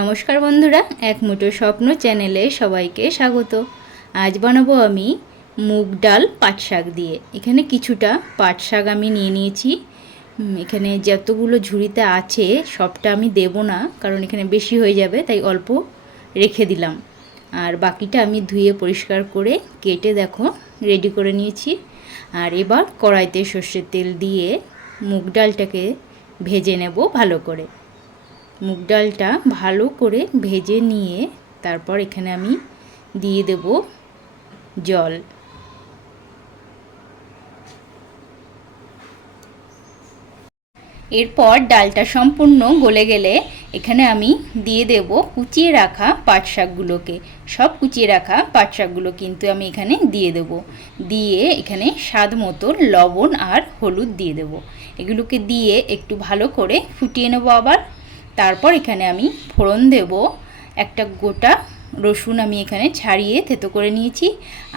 নমস্কার বন্ধুরা, এক মুঠো স্বপ্ন চ্যানেলে সবাইকে স্বাগত। আজ বানাবো আমি মুগ ডাল পাট শাক দিয়ে। এখানে কিছুটা পাট শাক আমি নিয়ে নিয়েছি। এখানে যতগুলো ঝুড়িতে আছে, সবটা আমি দেব না, কারণ এখানে বেশি হয়ে যাবে, তাই অল্প রেখে দিলাম। আর বাকিটা আমি ধুয়ে পরিষ্কার করে কেটে দেখো, রেডি করে নিয়েছি। আর এবার কড়াইতে সর্ষের তেল দিয়ে মুগ ডালটাকে ভেজে নেব ভালো করে। মুগ ডালটা ভালো করে ভেজে নিয়ে তারপর এখানে আমি দিয়ে দেব জল। এরপর ডালটা সম্পূর্ণ গলে গেলে এখানে আমি দিয়ে দেব কুচিয়ে রাখা পাট শাকগুলোকে। সব কুচিয়ে রাখা পাট শাকগুলো কিন্তু আমি এখানে দিয়ে দেব। দিয়ে এখানে স্বাদ মতো লবণ আর হলুদ দিয়ে দেব। এগুলোকে দিয়ে একটু ভালো করে ফুটিয়ে নেব আবার। তারপর এখানে আমি ফোড়ন দেব। একটা গোটা রসুন আমি এখানে ছাড়িয়ে থেতো করে নিয়েছি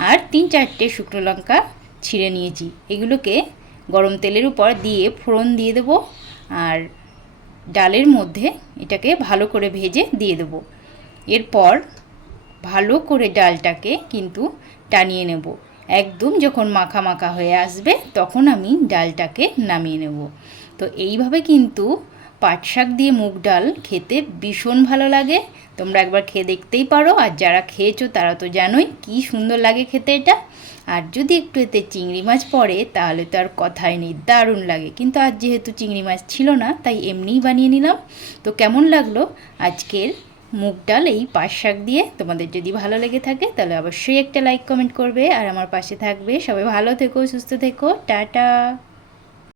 আর তিন চারটে শুকনো লঙ্কা ছিঁড়ে নিয়েছি। এগুলোকে গরম তেলের উপর দিয়ে ফোড়ন দিয়ে দেবো আর ডালের মধ্যে এটাকে ভালো করে ভেজে দিয়ে দেবো। এরপর ভালো করে ডালটাকে কিন্তু টানিয়ে নেব। একদম যখন মাখা মাখা হয়ে আসবে তখন আমি ডালটাকে নামিয়ে নেব। তো এইভাবে কিন্তু পাট শাক দিয়ে মুগ ডাল খেতে ভীষণ ভালো লাগে। তোমরা একবার খেয়ে দেখতেই পারো। আর যারা খেয়েছো তারা তো জানোই কি সুন্দর লাগে খেতে এটা। আর যদি একটু এতে চিংড়ি মাছ পড়ে তাহলে তো আর কথাই নেই, দারুণ লাগে। কিন্তু আজ যেহেতু চিংড়ি মাছ ছিল না, তাই এমনিই বানিয়ে নিলাম। তো কেমন লাগল আজকের মুগ ডাল এই পাট শাক দিয়ে? তোমাদের যদি ভালো লেগে থাকে তাহলে অবশ্যই একটা লাইক কমেন্ট করবে। আর আমার পাশে থাকবে। সবাই ভালো থেকো, সুস্থ থেকো। টাটা।